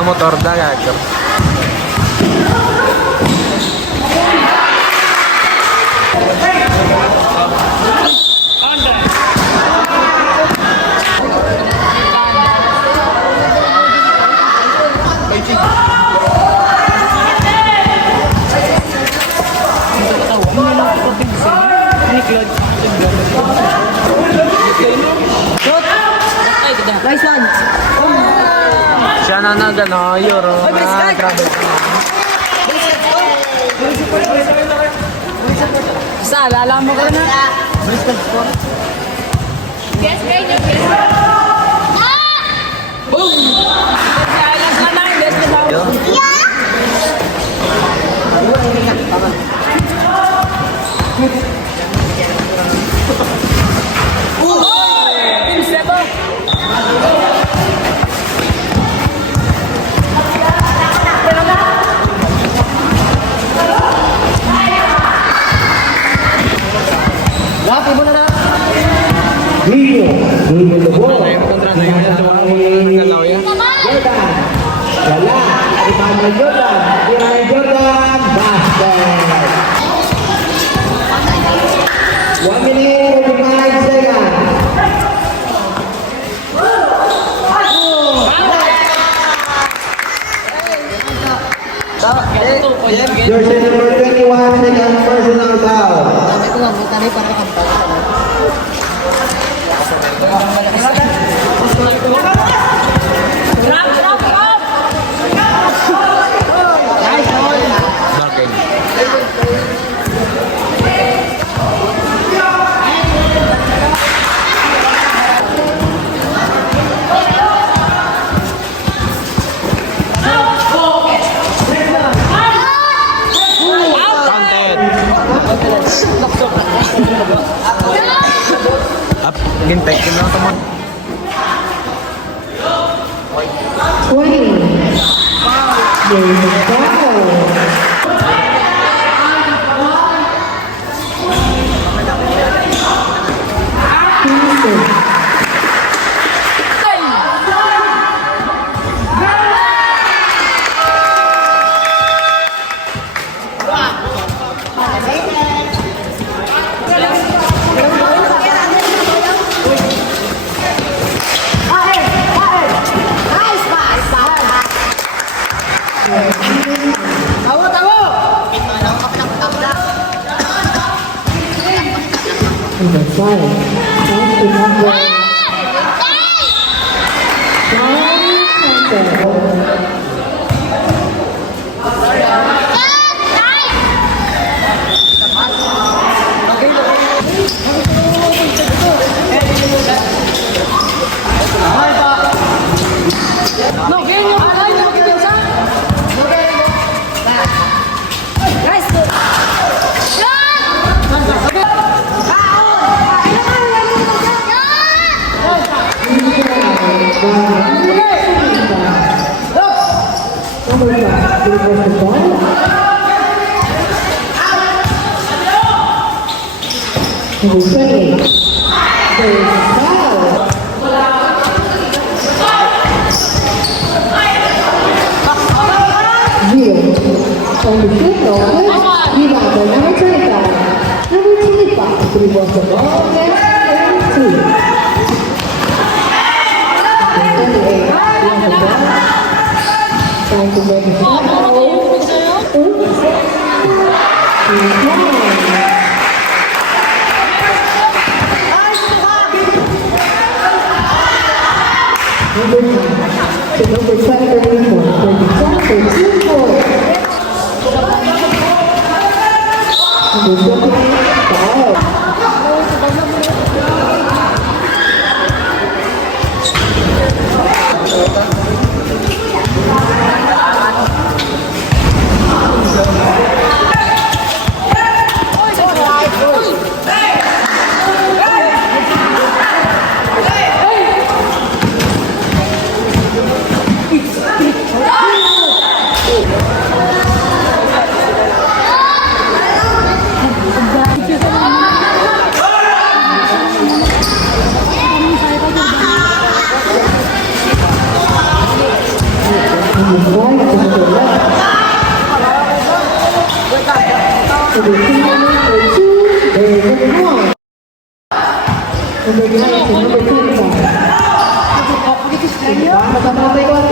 motor dagat. Nice one. Siya na nagano, Euro. Grabe. Isa, alala mo ko na. Yes, kayo, yes. Boom! Silence na na, yes na daw. Jersey number 21, second personal foul. Gintay ko na teman. 20. There's a foul. Number 5. That's the number 9. Number 20. There's a foul. Zero. On the fifth offense, rebound by number 25. Number 25, three was the ball, and 2. 28, on the ball. Trying to make a foul. To number 7, 13, 4. Number 7, foul. right to the left. To the team number 2, there is number 1. Number 9 to number 25. Matamabay ko at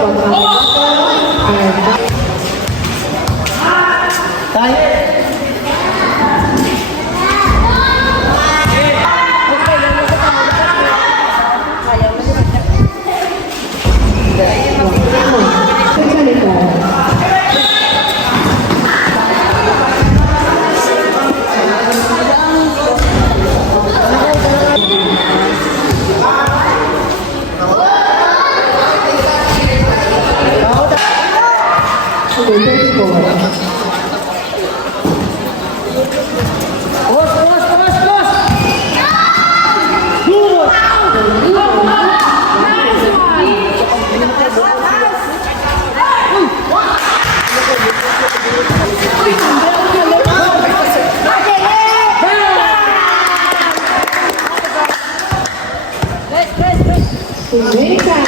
Remaining time,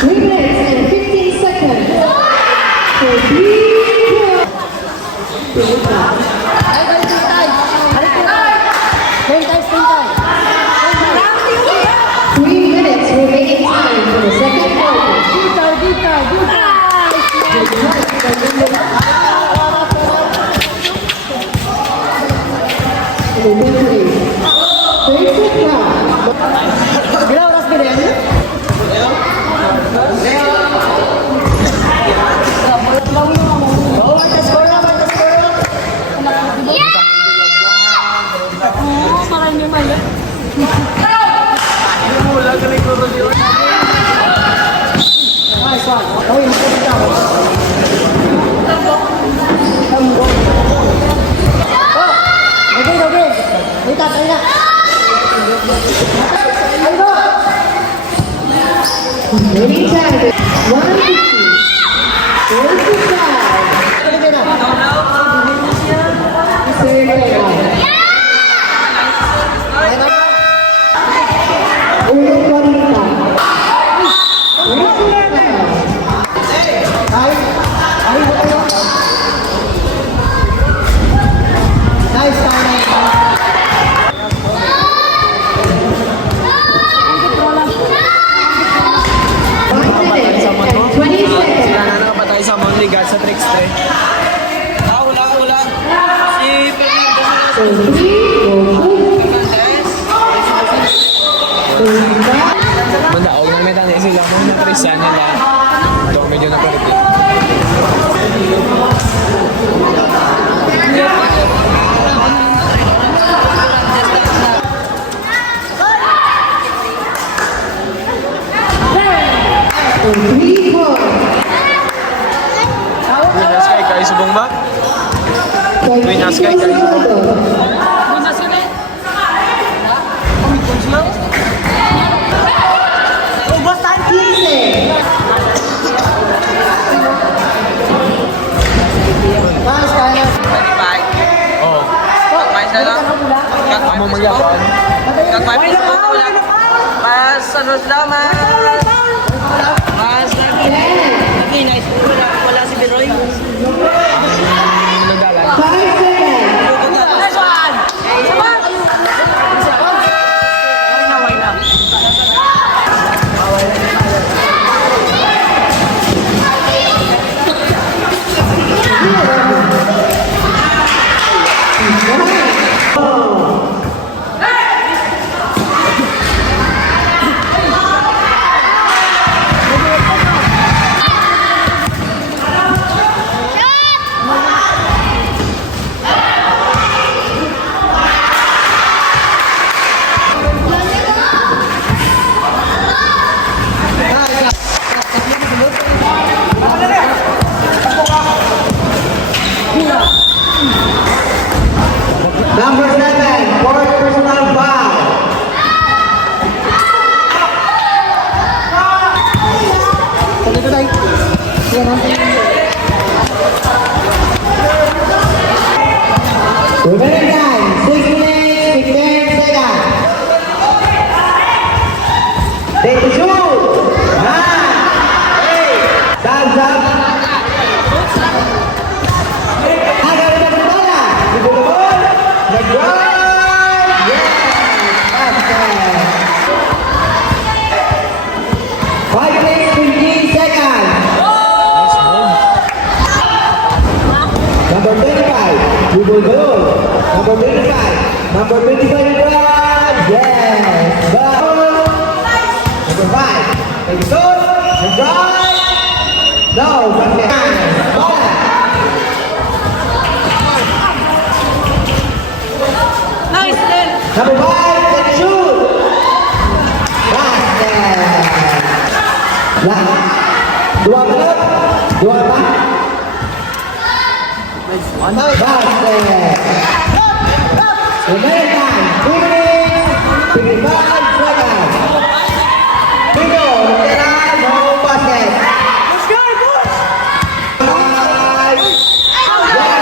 3 minutes and 15 seconds. For 3 minutes remaining time for the second quarter. Remaining time is 150. 45. Third round. Ulo 45. 20 seconds. Nakapatay sa Monligat sa tricks 3. So 3, Banda, huwag na may tani sila. Kung na-Christian nila, ito medyo na-quality. Winners kay Kai Subong ba? Winners kay Kai Subong. Oo. Kamu magyapon. Mas ano sila, mas lagi nice. Wala si Biroy. Nagalan. 5 seconds. Nice one! Balloon. Number 25. Number 25 is right. Yes. Balloon. Number 5. Take it good. And right. No. Back there. Ball. Nice, Del. Number 5. Take it shoot. Basket. Lah. 2 menit. 2 apa? Basket. Remaining time. 55 seconds. Bingo. Literal. No basket. Let's go, boys. Five. Yes.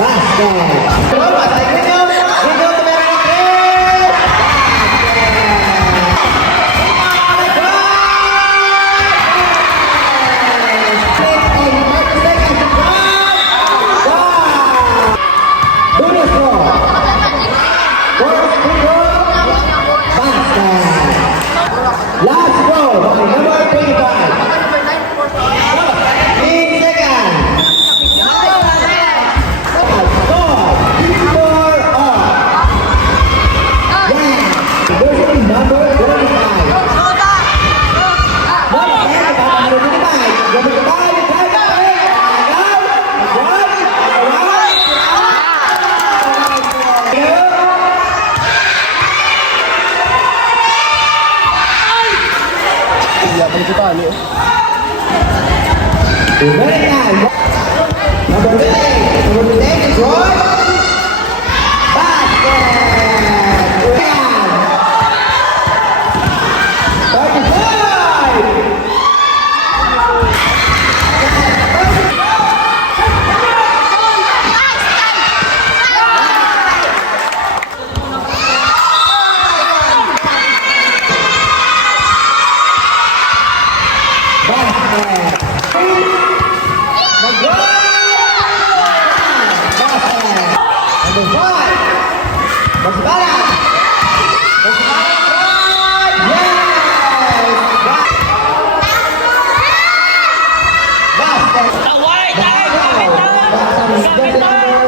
Basket. Bingo. Bingo to meron ng three. Bonus ball. First bingo. Basket. Last goal by number 25. 8 seconds. Score. 4 all. Yeah. Versus number 25. Number 8 is Roy. Basket. 35. Basket. Number 5. Masbala. Yes. Basket. Away, tayo. Kapit tayo.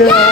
Yeah.